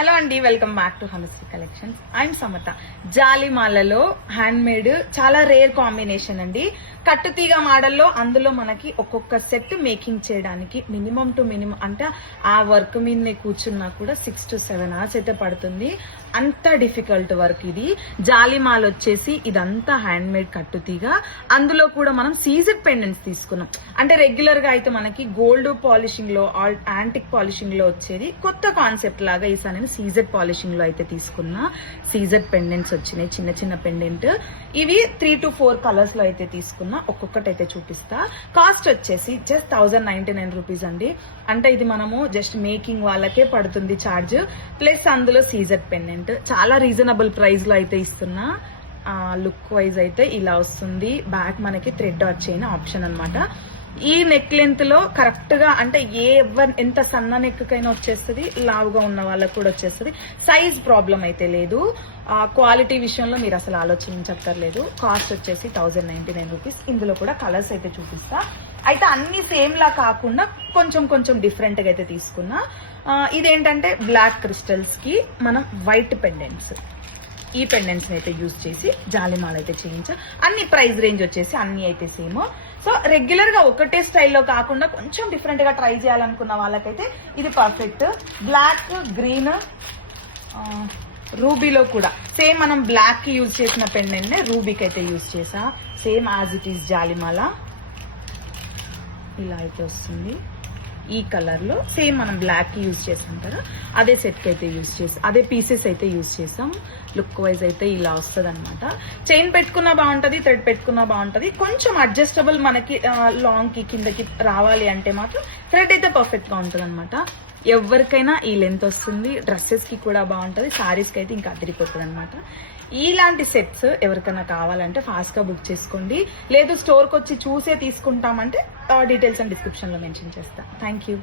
Hello అండి, welcome back to Hanusri collections. I'm Samatha. జాలిమాలలో handmade చాలా రేర్ కాంబినేషన్ అండి. కట్టుతీగ మోడల్లో అందులో మనకి ఒక్కొక్క సెట్ మేకింగ్ చేయడానికి మినిమం టు మినిమం అంటే ఆ వర్క్ మీదనే కూర్చున్నా కూడా 6 to 7 hours అయితే పడుతుంది. అంత డిఫికల్ట్ వర్క్ ఇది. జాలిమాల వచ్చేసి ఇదంతా హ్యాండ్ మేడ్ కట్టుతీగ. అందులో కూడా మనం సీజెడ్ పెండెంట్స్ తీసుకున్నాం. అంటే రెగ్యులర్ గా అయితే మనకి గోల్డ్ పాలిషింగ్ లో యాంటిక్ పాలిషింగ్ లో వచ్చేది కొత్త కాన్సెప్ట్ లాగా ఈసారి నేను సీజెడ్ పాలిషింగ్ లో అయితే తీసుకున్నా. సీజెడ్ పెండెంట్స్ వచ్చినాయి, చిన్న చిన్న పెండెంట్. ఇవి 3 to 4 కలర్స్ లో అయితే తీసుకున్నా. ఒక్కొక్కటి అయితే చూపిస్తా. కాస్ట్ వచ్చేసి జస్ట్ 1099 రూపీస్ అండి. అంటే ఇది మనము జస్ట్ మేకింగ్ వాళ్ళకే పడుతుంది ఛార్జ్, ప్లస్ అందులో సీజెడ్ పెండెంట్. చాలా రీజనబుల్ ప్రైస్ లో అయితే ఇస్తున్నా. లుక్ వైజ్ అయితే ఇలా వస్తుంది. బ్యాక్ మనకి థ్రెడ్ వచ్చేన ఆప్షన్ అన్నమాట. ఈ నెక్ లెంత్ లో కరెక్ట్ గా అంటే ఎంత సన్న నెక్ కైనా వచ్చేస్తుంది, లావుగా ఉన్న వాళ్ళకి కూడా వచ్చేస్తుంది. సైజ్ ప్రాబ్లం అయితే లేదు. క్వాలిటీ విషయంలో మీరు అసలు ఆలోచించక్కర్లేదు. కాస్ట్ వచ్చేసి 1099 రూపీస్. ఇందులో కూడా కలర్స్ అయితే చూపిస్తా. అయితే అన్ని సేమ్ లా కాకుండా కొంచెం కొంచెం డిఫరెంట్ గా అయితే తీసుకున్నా. ఇదేంటంటే బ్లాక్ క్రిస్టల్స్ కి మనం వైట్ పెండెంట్స్, ఈ పెండెంట్స్ అయితే యూజ్ చేసి జాలిమాల అయితే చేయించా. అన్ని ప్రైస్ రేంజ్ వచ్చేసి అన్ని అయితే సేమ్. సో రెగ్యులర్ గా ఒకటే స్టైల్లో కాకుండా కొంచెం డిఫరెంట్ గా ట్రై చేయాలనుకున్న వాళ్ళకైతే ఇది పర్ఫెక్ట్. బ్లాక్, గ్రీన్, రూబీలో కూడా సేమ్ మనం బ్లాక్ కి యూజ్ చేసిన పెండెంట్ నే రూబీకి అయితే యూజ్ చేసా. సేమ్ యాజ్ ఇట్ ఈస్ జాలిమాల ఇలా అయితే వస్తుంది. ఈ కలర్ లో సేమ్ మనం బ్లాక్ కి యూజ్ చేసాం కదా, అదే సెట్ కి అయితే యూజ్ చేసాం, అదే పీసెస్ అయితే యూజ్ చేసాం. లుక్ వైజ్ అయితే ఇలా వస్తుంది అనమాట. చైన్ పెట్టుకున్నా బాగుంటది, థ్రెడ్ పెట్టుకున్నా బాగుంటది. కొంచెం అడ్జస్టబుల్ మనకి లాంగ్ కి కిందకి రావాలి అంటే మాత్రం థ్రెడ్ అయితే పర్ఫెక్ట్ గా ఉంటది అనమాట. ఎవరికైనా ఈ లెంత్ వస్తుంది. డ్రెస్సెస్ కి కూడా బాగుంటది, సారీస్ కి అయితే ఇంకా అదిరిపోతుంది అనమాట. ఇలాంటి సెట్స్ ఎవరికైనా కావాలంటే ఫాస్ట్ గా బుక్ చేసుకోండి. లేదు స్టోర్ కి వచ్చి చూసే తీసుకుంటామంటే డీటెయిల్స్ అండ్ డిస్క్రిప్షన్ లో మెన్షన్ చేస్తా. Thank you.